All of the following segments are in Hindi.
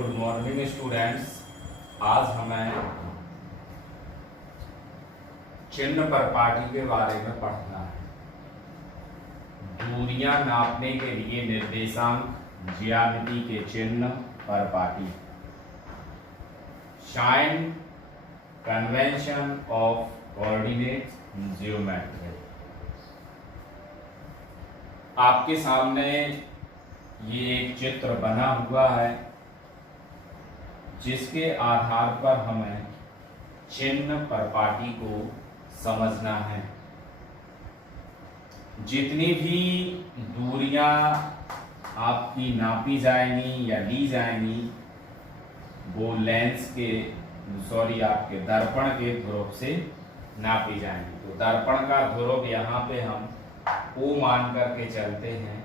Good morning students. आज हमें चिन्ह परपाटी के बारे में पढ़ना है। दूरियां नापने के लिए निर्देशांक, ज्यामिति के चिन्ह परपाटी, sign convention of coordinates in geometry. आपके सामने ये एक चित्र बना हुआ है जिसके आधार पर हमें चिन्ह परपाटी को समझना है। जितनी भी दूरियां आपकी नापी जाएंगी या ली जाएंगी वो आपके दर्पण के ध्रुव से नापी जाएंगी। तो दर्पण का ध्रुव यहाँ पे हम O मान करके चलते हैं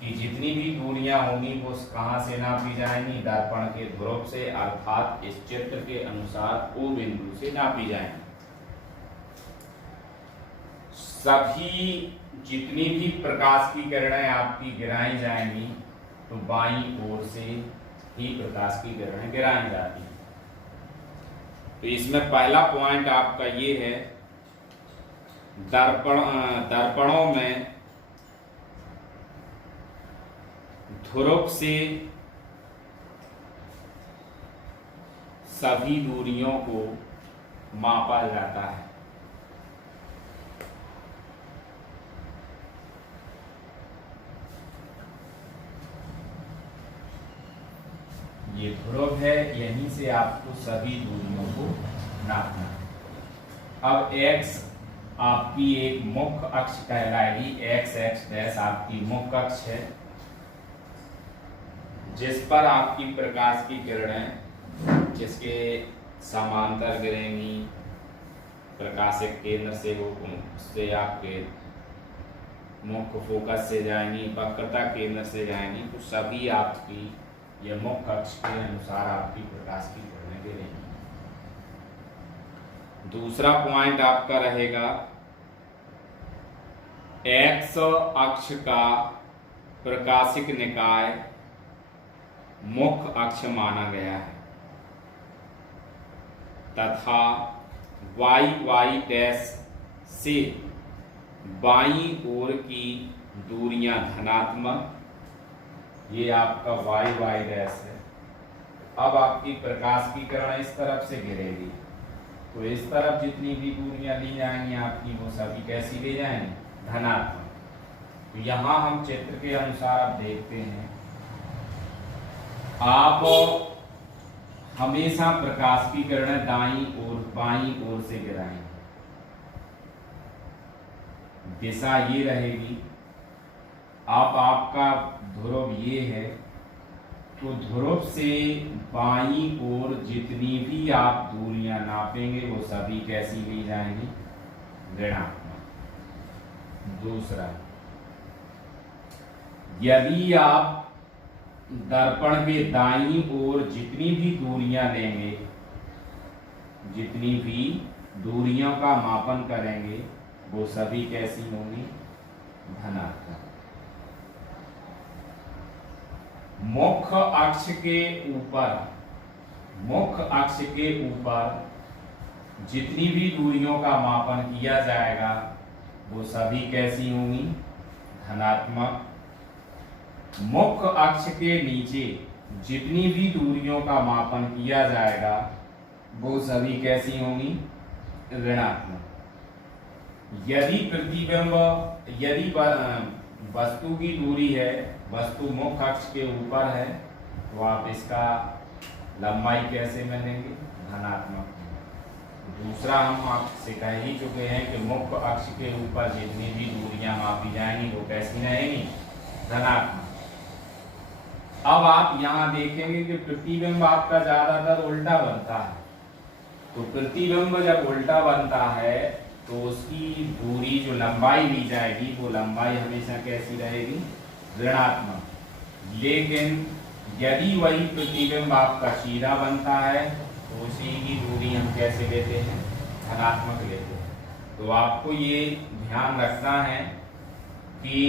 कि जितनी भी दूरियां होंगी वो कहाँ से नापी जाएंगी, दर्पण के ध्रुव से, अर्थात इस चित्र के अनुसार O बिंदु से नापी जाएंगी। सभी जितनी भी प्रकाश की किरणें आपकी गिराई जाएंगी तो बाईं ओर से ही प्रकाश की किरणें गिराई जाती हैं। तो इसमें पहला पॉइंट आपका ये है, दर्पणों में ध्रुव से सभी दूरियों को मापा जाता है। ये ध्रुव है, यहीं से आपको सभी दूरियों को नापना है। अब x आपकी एक मुख्य अक्ष कहलाएगी। x डैश आपकी मुख्य अक्ष है जिस पर आपकी प्रकाश की किरणें जिसके समांतर गिरेंगी, प्रकाशिक केंद्र से आपके मुख्य फोकस से जाएंगी, वक्रता केंद्र से जाएंगी, तो सभी आपकी यह मुख्य अक्ष के अनुसार आपकी प्रकाश की किरणें गिरेंगी। दूसरा पॉइंट आपका रहेगा, x अक्ष का प्रकाशिक निकाय मुख्य अक्ष माना गया है तथा y डैश से बाईं ओर की दूरियां धनात्मक, ये आपका y डैश है। अब आपकी प्रकाश की किरण इस तरफ से गिरेगी तो इस तरफ जितनी भी दूरियां ली जाएंगी आपकी वो सभी कैसी ली जाएंगी, धनात्मक। तो यहाँ हम चित्र के अनुसार आप देखते हैं, आप हमेशा प्रकाश की किरणें दाईं और बाईं ओर से गिराएंगे। दिशा ये रहेगी। आप आपका ध्रुव ये है तो ध्रुव से बाईं ओर जितनी भी आप दूरियां नापेंगे वो सभी कैसी ली जाएंगी, ऋणात्मक। दूसरा, यदि आप दर्पण के दाईं ओर जितनी भी दूरियां लेंगे, जितनी भी दूरियों का मापन करेंगे वो सभी कैसी होंगी, धनात्मक। मुख्य अक्ष के ऊपर जितनी भी दूरियों का मापन किया जाएगा वो सभी कैसी होंगी, धनात्मक। मुख्य अक्ष के नीचे जितनी भी दूरियों का मापन किया जाएगा वो सभी कैसी होंगी, ऋणात्मक। यदि वस्तु की दूरी है, वस्तु मुख्य अक्ष के ऊपर है, तो आप इसका लंबाई कैसे मानेंगे, धनात्मक। दूसरा, हम आपसे कह ही चुके हैं कि मुख्य अक्ष के ऊपर जितनी भी दूरियां मापी जाएंगी वो कैसी रहेंगी, धनात्मक। अब आप यहाँ देखेंगे कि प्रतिबिंब आपका ज्यादातर उल्टा बनता है। तो प्रतिबिंब जब उल्टा बनता है तो उसकी दूरी जो लंबाई ली जाएगी वो लंबाई हमेशा कैसी रहेगी, ऋणात्मक। लेकिन यदि वही प्रतिबिंब आपका सीधा बनता है तो उसी की दूरी हम कैसे लेते हैं, धनात्मक लेते हैं। तो आपको ये ध्यान रखना है कि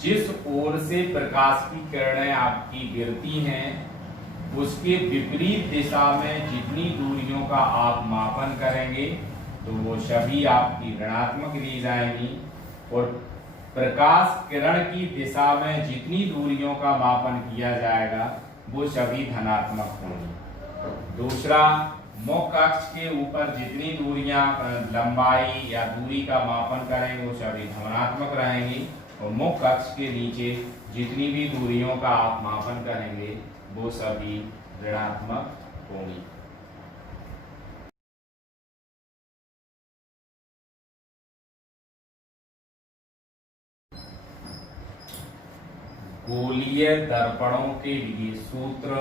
जिस ओर से प्रकाश की किरणें आपकी गिरती हैं उसके विपरीत दिशा में जितनी दूरियों का आप मापन करेंगे तो वो सभी आपकी ऋणात्मक ली जाएंगी, और प्रकाश किरण की दिशा में जितनी दूरियों का मापन किया जाएगा वो सभी धनात्मक होंगी। दूसरा, मुख्य अक्ष के ऊपर जितनी दूरियां लंबाई या दूरी का मापन करेंगे वो सभी धनात्मक रहेंगी, और मुख्य अक्ष के नीचे जितनी भी दूरियों का आप मापन करेंगे वो सभी ऋणात्मक होंगी। गोलीय दर्पणों के लिए सूत्र,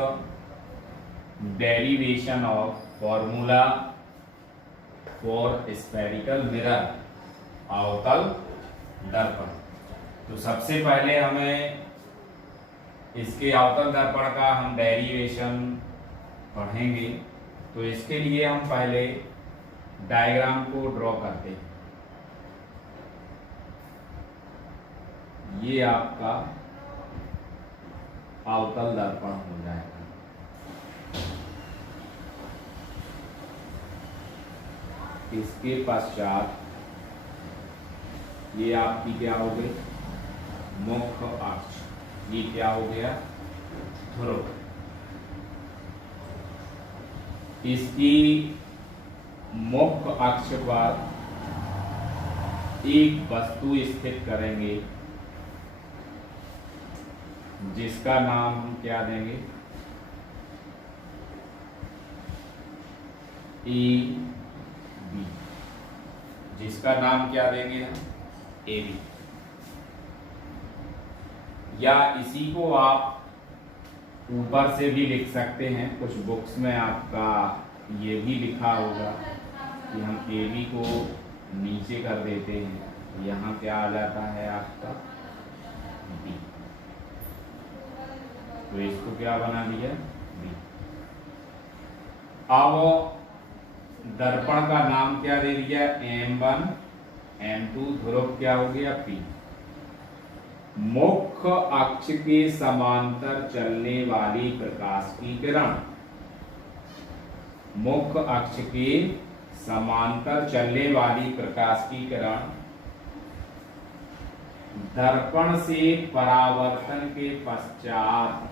derivation of formula for spherical mirror, अवतल दर्पण। तो सबसे पहले हमें इसके अवतल दर्पण का हम डेरिवेशन पढ़ेंगे। तो इसके लिए हम पहले डायग्राम को ड्रॉ करते हैं। ये आपका अवतल दर्पण हो जाएगा। इसके पश्चात ये आपकी क्या हो गई, मुख्य अक्ष। ये क्या हो गया, ध्रुव। इसकी मुख्य अक्ष पर एक वस्तु स्थित करेंगे जिसका नाम हम क्या देंगे, ए बी। जिसका नाम क्या देंगे हम, ए बी। या इसी को आप ऊपर से भी लिख सकते हैं। कुछ बुक्स में आपका ये भी लिखा होगा कि हम ए बी को नीचे कर देते हैं, यहाँ क्या आ जाता है आपका बी। तो इसको क्या बना दिया, बी। अब दर्पण का नाम क्या दे दिया, M1 M2, ध्रुव क्या हो गया, P। मुख्य अक्ष के समांतर चलने वाली प्रकाश की किरण, मुख्य अक्ष के समांतर चलने वाली प्रकाश की किरण दर्पण से परावर्तन के पश्चात,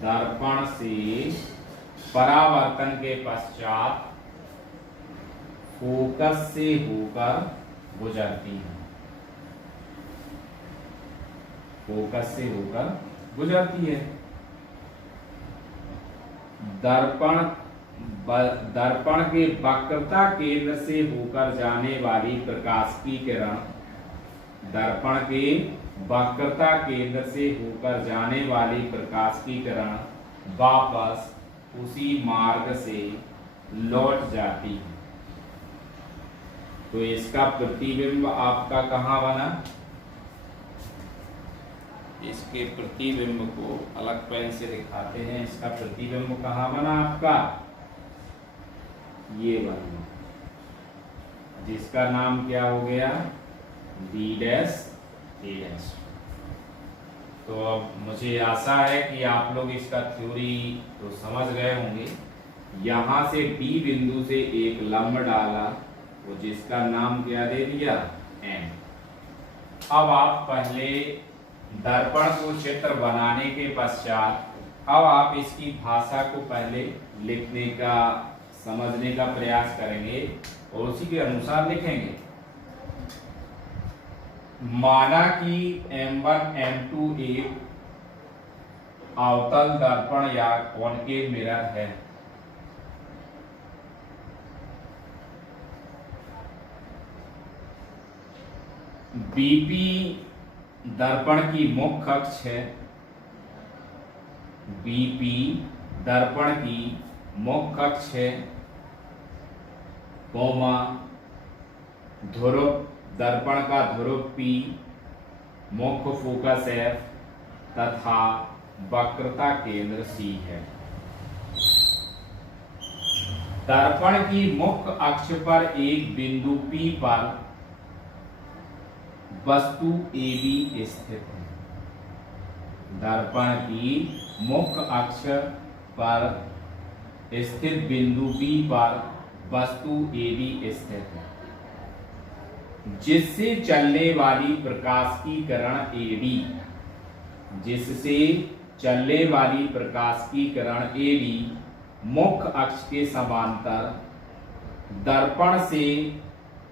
दर्पण से परावर्तन के पश्चात फोकस से होकर गुजरती है, फोकस से होकर गुजरती है। दर्पण के वक्रता केंद्र से होकर जाने वाली प्रकाश की किरण, दर्पण के वक्रता केंद्र से होकर जाने वाली प्रकाश की किरण वापस उसी मार्ग से लौट जाती है। तो इसका प्रतिबिंब आपका कहाँ बना, इसके प्रतिबिंब को अलग पेन से दिखाते हैं। इसका प्रतिबिंब कहाँ बना आपका, ये बना, जिसका नाम क्या हो गया, बी डैश ए डैश। तो अब मुझे आशा है कि आप लोग इसका थ्योरी तो समझ गए होंगे। यहां से डी बिंदु से एक लंब डाला, वो जिसका नाम क्या दे दिया, एम। अब आप पहले दर्पण को चित्र बनाने के पश्चात अब आप इसकी भाषा को पहले लिखने का, समझने का प्रयास करेंगे और उसी के अनुसार लिखेंगे। माना कि M1 M2 एक अवतल दर्पण या कॉनकेव मिरर है। BP दर्पण की मुख्य अक्ष है, BP दर्पण की मुख्य अक्ष है, कोमा ध्रुव दर्पण का ध्रुव P, मुख्य फोकस F तथा वक्रता केंद्र C है। दर्पण की मुख्य अक्ष पर एक बिंदु P पर वस्तु ए बी स्थित है। दर्पण की मुख्य अक्ष पर स्थित बिंदु बी पर वस्तु ए बी स्थित है, जिससे चलने वाली प्रकाश की किरण ए बी, जिससे चलने वाली प्रकाश की किरण ए बी मुख्य अक्ष के समांतर दर्पण से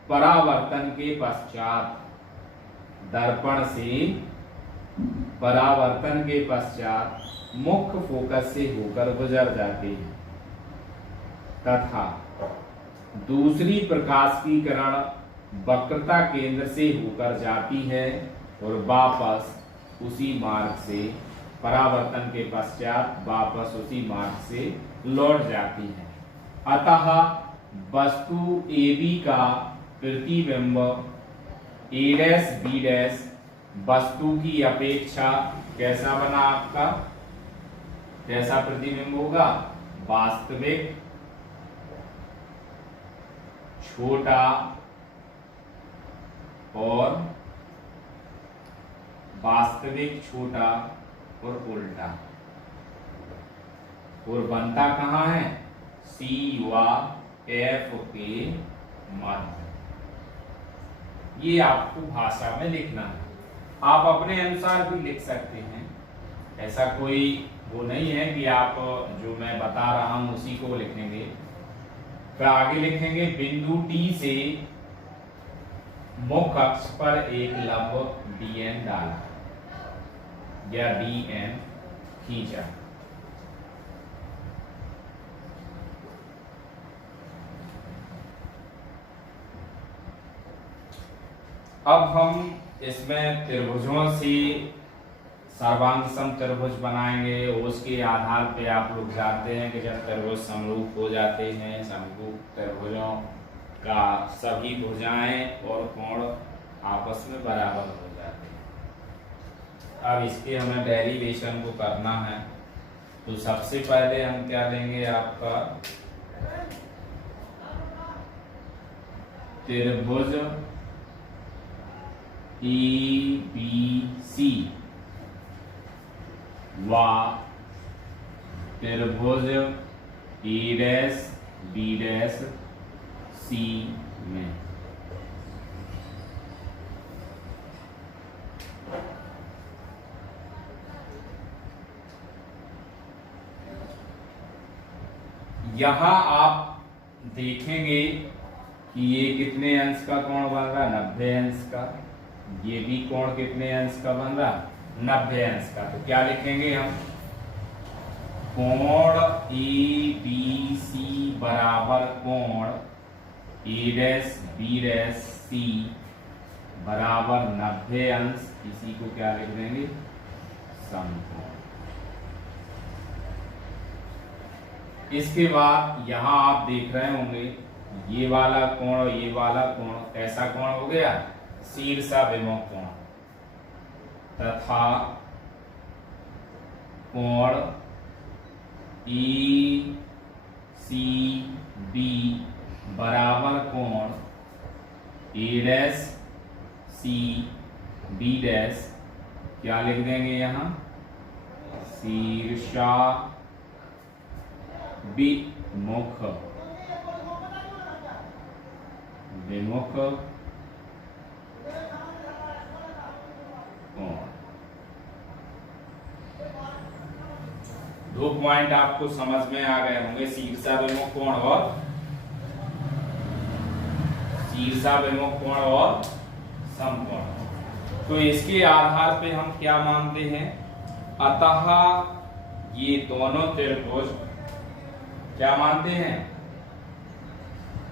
परावर्तन के पश्चात, दर्पण से परावर्तन के पश्चात मुख्य फोकस से होकर गुजर जाती है तथा दूसरी प्रकाश की किरण वक्रता केंद्र से होकर जाती है और वापस उसी मार्ग से, परावर्तन के पश्चात वापस उसी मार्ग से लौट जाती है। अतः वस्तु ए बी का प्रतिबिंब ए डैश बी डैश वस्तु की अपेक्षा कैसा बना आपका, कैसा प्रतिबिंब होगा, वास्तविक, छोटा और वास्तविक छोटा और उल्टा, और बनता कहाँ है, सी व एफ के मध्य। ये आपको भाषा में लिखना है, आप अपने अनुसार भी लिख सकते हैं, ऐसा कोई वो नहीं है कि आप जो मैं बता रहा हूं उसी को लिखेंगे। फिर आगे लिखेंगे बिंदु डी से मुख्य अक्ष पर एक लंब डीएन डाला या डीएन खींचा। अब हम इसमें त्रिभुजों से सर्वांग सम त्रिभुज बनाएंगे। उसके आधार पे आप लोग जानते हैं कि जब त्रिभुज समरूप हो जाते हैं, समरूप त्रिभुजों का सभी भुजाएं और कोण आपस में बराबर हो जाते हैं। अब इसके हमें डेरिवेशन को करना है, तो सबसे पहले हम क्या लेंगे, आपका त्रिभुज ए बी सी व त्रिभुज ए डैश बी डैश सी में यहां आप देखेंगे कि ये कितने अंश का कोण बन रहा है, 90 अंश का। ये भी कोण कितने अंश का बन रहा, 90 अंश का। तो क्या लिखेंगे हम, कोण ए बी सी बराबर कोण ए डैश बी डैश सी बराबर 90 अंश। इसी को क्या लिख देंगे, समकोण। इसके बाद यहां आप देख रहे होंगे ये वाला कोण और ये वाला कोण कैसा कोण हो गया, शीर्षाभिमुख कोण, तथा कोण ई सी बी बराबर कोण ए डैश सी बी डैश क्या लिख देंगे यहाँ, शीर्षा विमुख विमुख कोण। दो पॉइंट आपको समझ में आ गए होंगे, शीर्षाभिमुख कोण और समकोण। तो इसके आधार पे हम क्या मानते हैं, अतः ये दोनों त्रिभुज क्या मानते हैं,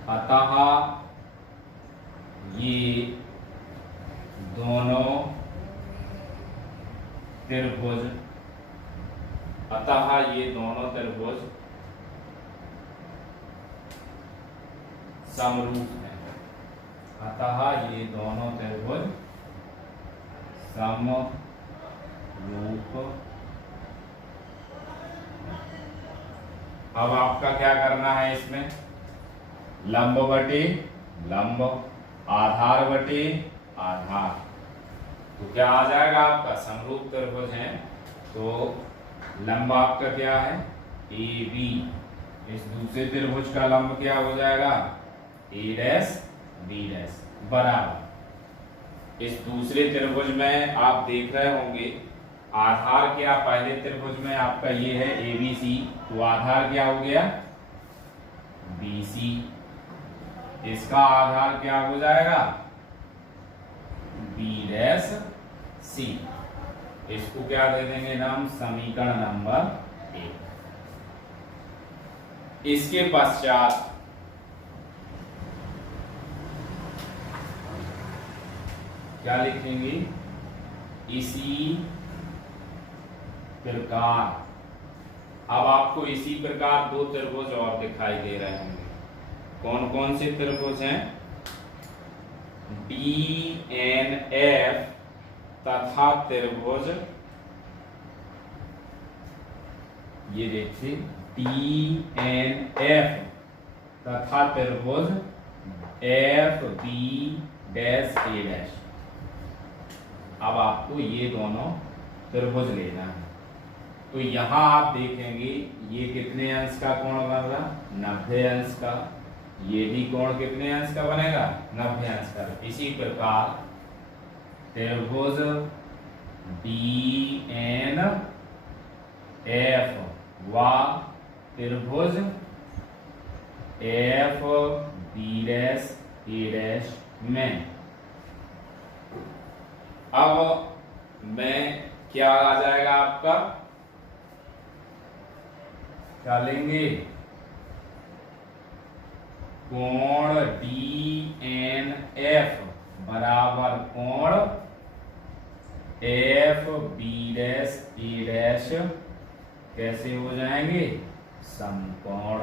अतः ये दोनों त्रिभुज, अतः ये दोनों त्रिभुज समरूप हैं, अतः ये दोनों त्रिभुज समरूप। अब आपका क्या करना है, इसमें लंब बटे लंब, आधार बटे आधार, तो क्या आ जाएगा आपका समरूप त्रिभुज है तो लंब आपका क्या है ए बी। इस दूसरे त्रिभुज का लंब क्या हो जाएगा ए डैश बी डैश बराबर। इस दूसरे त्रिभुज में आप देख रहे होंगे आधार क्या, पहले त्रिभुज में आपका ये है ए बी सी, तो आधार क्या हो गया बी सी। इसका आधार क्या हो जाएगा बी डैश सी। इसको क्या दे देंगे नाम समीकरण नंबर 1। इसके पश्चात क्या लिखेंगे इसी प्रकार। अब आपको इसी प्रकार दो त्रिभुज और दिखाई दे रहे होंगे। कौन कौन से त्रिभुज हैं डी एन एफ तथा त्रिभुज, ये देखिए डी एन एफ तथा त्रिभुज एफ बी डैश ए डैश। अब आपको ये दोनों त्रिभुज लेना है। तो यहां आप देखेंगे ये कितने अंश का कोण बन रहा 90 अंश का। ये भी कोण कितने अंश का बनेगा 90 अंश का। इसी प्रकार त्रिभुज डी एन एफ व त्रिभुज एफ बी डैश ए डैश में अब मैं क्या आ जाएगा आपका क्या लेंगे कोण डी एन एफ बराबर कोण एफ बी डैश ए डैश कैसे हो जाएंगे समकोण।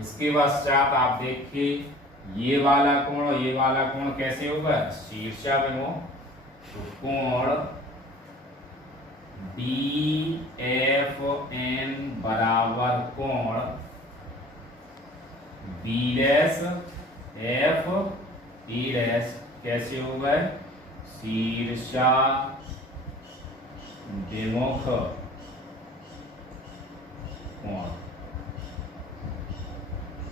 इसके पश्चात आप देखिए ये वाला कोण कैसे होगा शीर्षाभिमुख। तो कोण डी एफ एन बराबर कोण B dash F E dash कैसे होगा शीर्षा विमुख कोण।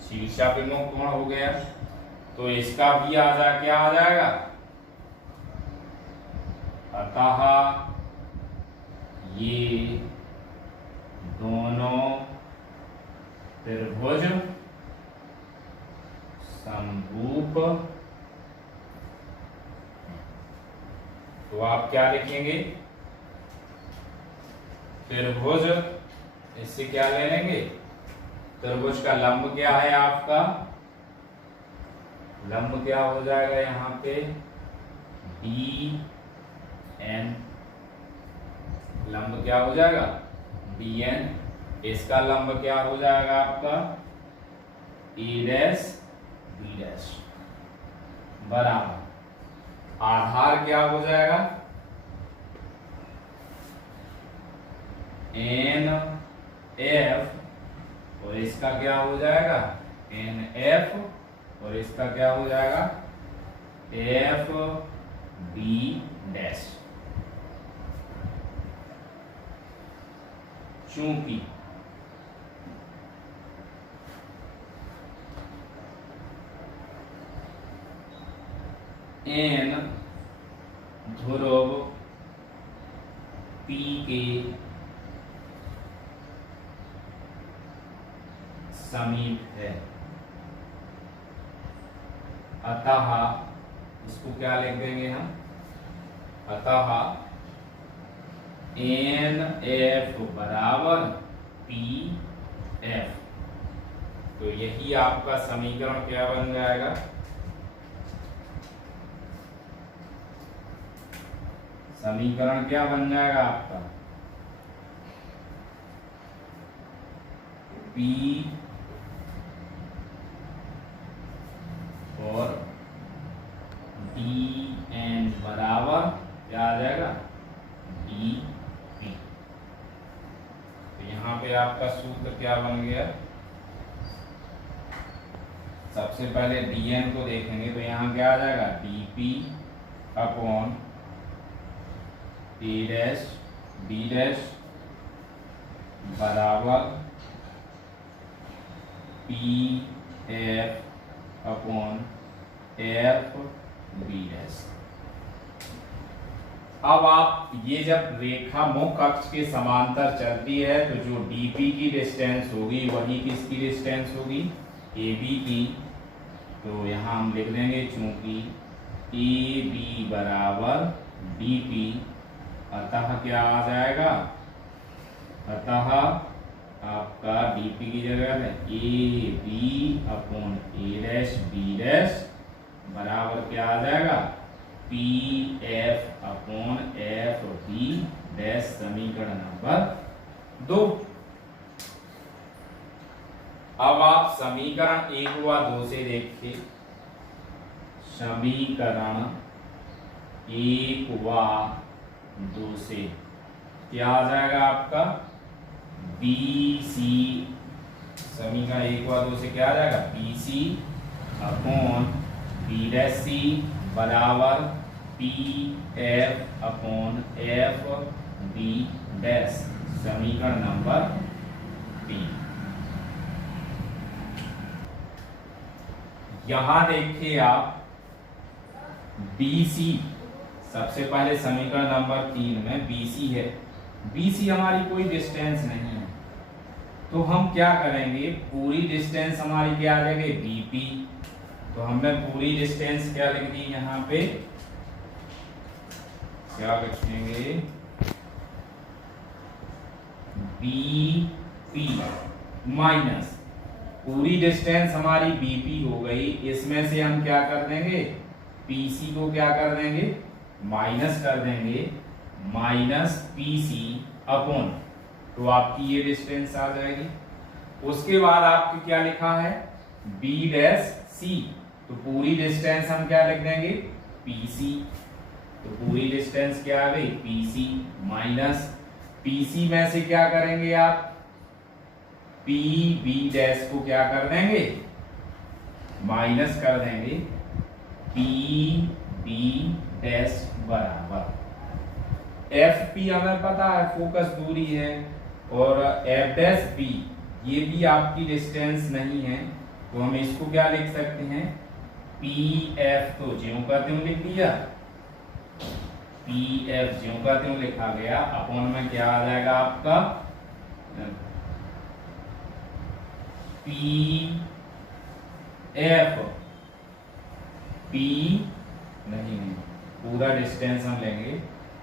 शीर्षा विमुख कोण हो गया। तो इसका भी क्या आ जाएगा अतः ये दोनों त्रिभुज समरूप। तो आप क्या लिखेंगे त्रिभुज, इससे क्या ले लेंगे त्रिभुज का लंब क्या है आपका, लंब क्या हो जाएगा यहाँ पे डी एन, लंब क्या हो जाएगा डी एन। इसका लंब क्या हो जाएगा आपका ए डैश बी डैश बराबर आधार क्या हो जाएगा एन एफ और इसका क्या हो जाएगा एन एफ और इसका क्या हो जाएगा एफ बी डैश। चूंकि एन ध्रुव पी के समीप है अतः इसको क्या लिख देंगे हम अतः एन एफ बराबर पी एफ। तो यही आपका समीकरण क्या बन जाएगा समीकरण क्या बन जाएगा आपका P और DN बराबर क्या आ जाएगा DP। तो यहाँ पे आपका सूत्र क्या बन गया सबसे पहले DN को देखेंगे तो यहाँ क्या आ जाएगा DP upon A dash B dash बराबर P F upon F B dash. अब आप ये जब रेखा मुख्य अक्ष के समांतर चलती है तो जो डीपी की डिस्टेंस होगी वही किसकी डिस्टेंस होगी, ए बी की। तो यहाँ हम लिख देंगे चूंकि ए बी बराबर डी पी, अतः क्या आ जाएगा, अतः आपका डीपी की जगह है A B upon A dash B dash बराबर क्या आ जाएगा, P F upon F B dash. समीकरण नंबर 2। अब आप समीकरण 1 व 2 से देखिए। समीकरण 1 व 2 से क्या आ जाएगा आपका, बी सी। समीकरण 1 व 2 से क्या आ जाएगा, B C upon B dash C बराबर P F upon F B dash. समीकरण नंबर 3। यहां देखिए आप BC, सबसे पहले समीकरण नंबर 3 में BC है। BC हमारी कोई डिस्टेंस नहीं है, तो हम क्या करेंगे, पूरी डिस्टेंस हमारी क्या आ जाएगी, BP। तो हमने पूरी डिस्टेंस क्या लिख दी, यहाँ पे क्या लिखेंगे, BP माइनस पूरी डिस्टेंस हमारी BP हो गई, इसमें से हम क्या कर देंगे, PC को क्या कर देंगे, माइनस कर देंगे, माइनस PC अपॉन, तो आपकी ये डिस्टेंस आ जाएगी। उसके बाद आपकी क्या लिखा है, B डैश C, तो पूरी डिस्टेंस हम क्या लिख देंगे, PC। तो पूरी डिस्टेंस क्या आ गई, PC माइनस PC में से क्या करेंगे आप, PB डैश को क्या कर देंगे, माइनस कर देंगे, PB डैश बराबर FP हमें पता है फोकस दूरी है, और F डैश B ये भी आपकी डिस्टेंस नहीं है, तो हम इसको क्या लिख सकते हैं, PF तो ज्यों का त्यों लिख दिया, PF ज्यों का त्यों लिखा गया, अपॉन में क्या आ जाएगा आपका, PF P नहीं, पूरा डिस्टेंस हम लेंगे,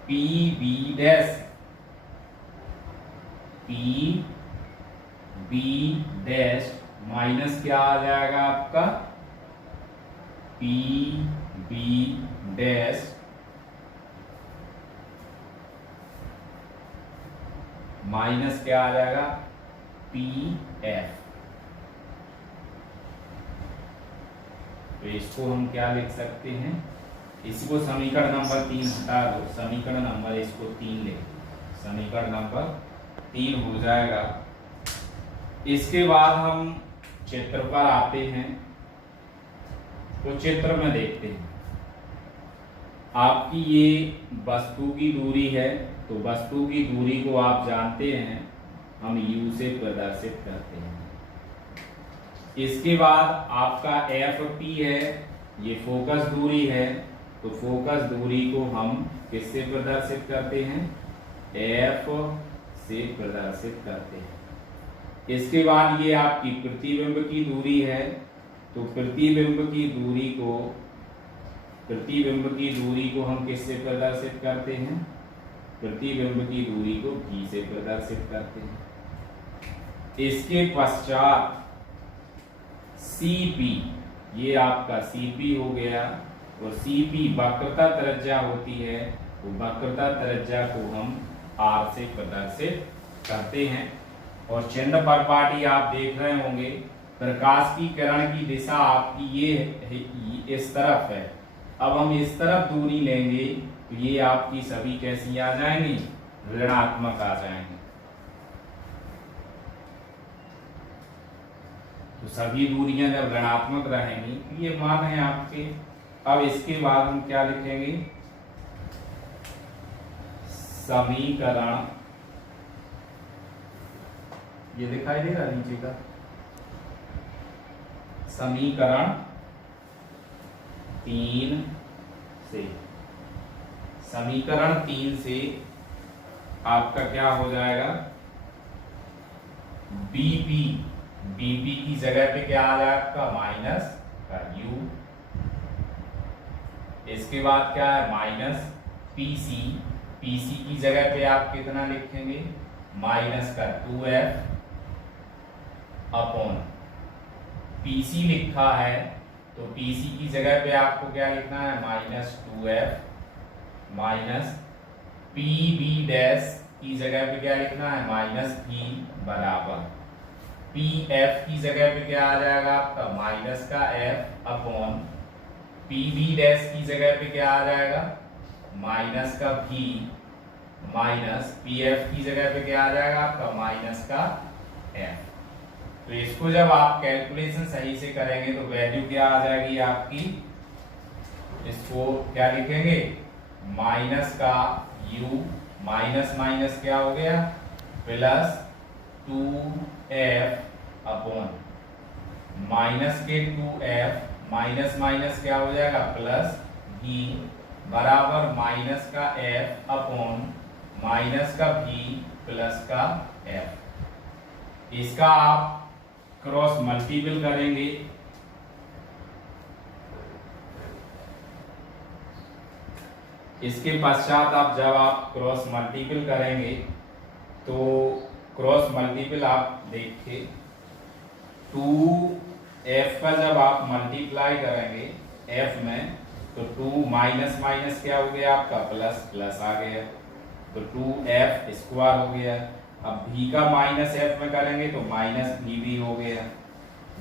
PB dash, PB dash minus क्या आ जाएगा आपका, PB डैश माइनस क्या आ जाएगा, PF। तो इसको हम क्या लिख सकते हैं, इसको समीकरण नंबर 3 हटा दो, समीकरण नंबर इसको 3 ले, समीकरण नंबर 3 हो जाएगा। इसके बाद हम चित्र पर आते हैं, तो चित्र में देखते हैं, आपकी ये वस्तु की दूरी है, तो वस्तु की दूरी को आप जानते हैं, हम U से प्रदर्शित करते हैं। इसके बाद आपका FP है, ये फोकस दूरी है, तो फोकस दूरी को हम किससे प्रदर्शित करते हैं, F से प्रदर्शित करते हैं। इसके बाद ये आपकी प्रतिबिंब की दूरी है, तो प्रतिबिंब की दूरी को हम किससे प्रदर्शित करते हैं, प्रतिबिंब की दूरी को V से प्रदर्शित करते हैं। इसके पश्चात CP, ये आपका CP हो गया, और CP वक्रता त्रिज्या होती है, तो वक्रता त्रिज्या को हम R से प्रदर्शित करते हैं। और चिन्ह परिपाटी आप देख रहे होंगे, प्रकाश की किरण की दिशा आपकी ये इस तरफ है, अब हम इस तरफ दूरी लेंगे तो ये आपकी सभी कैसी आ जाएंगी, ऋणात्मक आ जाएंगे। तो सभी दूरियां जब ऋणात्मक रहेंगी तो ये मान है आपके। अब इसके बाद हम क्या लिखेंगे, समीकरण, ये दिखाई देगा नीचे का, समीकरण 3 से, समीकरण 3 से आपका क्या हो जाएगा, बीपी, बीपी की जगह पे क्या आ जाएगा आपका माइनस का यू, इसके बाद क्या है माइनस पीसी, पीसी की जगह पे आप कितना लिखेंगे माइनस का 2f अपॉन, पीसी लिखा है तो पीसी की जगह पे आपको क्या लिखना है minus 2f minus PB dash की जगह पे क्या लिखना है माइनस v बराबर पीएफ की जगह पे क्या आ जाएगा आपका माइनस का f अपॉन पीबी डैश की जगह पे क्या आ जाएगा माइनस का v माइनस पीएफ की जगह पे क्या आ जाएगा आपका माइनस का f। तो इसको जब आप कैलकुलेशन सही से करेंगे तो वैल्यू क्या आ जाएगी आपकी, इसको क्या लिखेंगे माइनस का u माइनस माइनस क्या हो गया प्लस 2f अपॉन माइनस के 2f माइनस माइनस क्या हो जाएगा प्लस v बराबर माइनस का f अपॉन माइनस का v प्लस का f। इसका आप क्रॉस मल्टीपल करेंगे, इसके पश्चात आप जब आप क्रॉस मल्टीपल करेंगे तो क्रॉस मल्टीपल आप देखिए 2f का जब आप मल्टीप्लाई करेंगे f में तो 2 माइनस माइनस क्या हो गया आपका प्लस प्लस आ गया, तो 2f स्क्वायर हो गया। अब v का माइनस f में करेंगे तो माइनस v हो गया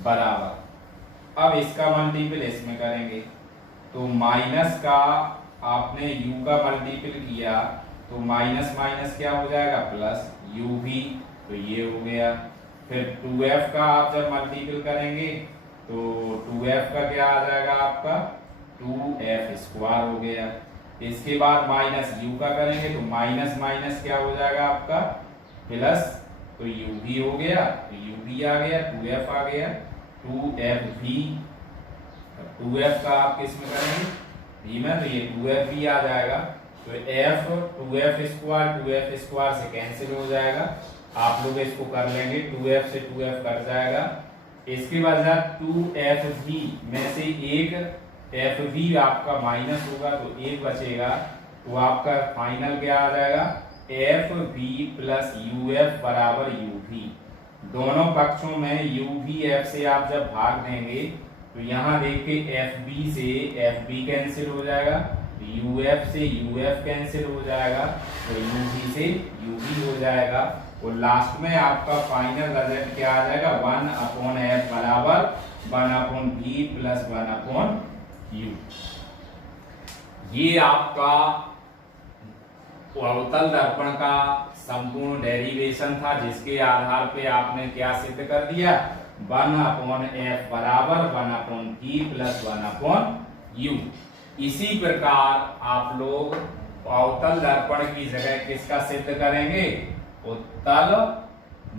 बराबर, अब इसका मल्टीपल इसमें करेंगे तो माइनस का आपने u का मल्टीपल किया तो माइनस माइनस क्या हो जाएगा प्लस u भी, तो ये हो गया। फिर 2f का आप जब मल्टीपल करेंगे तो 2f का क्या आ जाएगा आपका 2f स्क्वायर हो गया। इसके बाद माइनस u का करेंगे तो माइनस माइनस क्या हो जाएगा आपका प्लस, तो u भी हो गया, तो u भी आ गया, 2f आ गया, 2f भी, 2f का आप किस में करेंगे v में, तो ये 2f भी आ जाएगा। तो f 2f स्क्वायर से कैंसिल हो जाएगा, आप लोग इसको कर लेंगे 2f से 2f कट जाएगा। इसके बाद 2f में से एक f भी आपका माइनस होगा तो एक बचेगा, तो आपका फाइनल क्या आ जाएगा F V plus U F बराबर यू वी। दोनों पक्षों में यू वी एफ से आप जब भाग देंगे तो यहाँ देखिए एफ बी से एफ बी कैंसिल हो जाएगा, यू एफ से यू एफ कैंसिल हो जाएगा, तो यू वी से यू वी हो जाएगा, और लास्ट में आपका फाइनल रिजल्ट क्या आ जाएगा 1 अपॉन एफ बराबर 1 upon V plus 1 upon U. ये आपका अवतल दर्पण का संपूर्ण डेरिवेशन था, जिसके आधार पे आपने क्या सिद्ध कर दिया 1 अपॉन एफ बराबर 1 upon V plus 1 upon U. इसी प्रकार आप लोग अवतल दर्पण की जगह किसका सिद्ध करेंगे उत्तल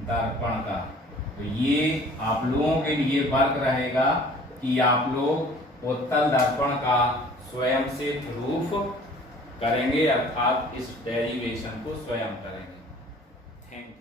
दर्पण का। तो ये आप लोगों के लिए वर्क रहेगा कि आप लोग उत्तल दर्पण का स्वयं से प्रूफ करेंगे, अर्थात इस डेरिवेशन को स्वयं करेंगे। Thank you.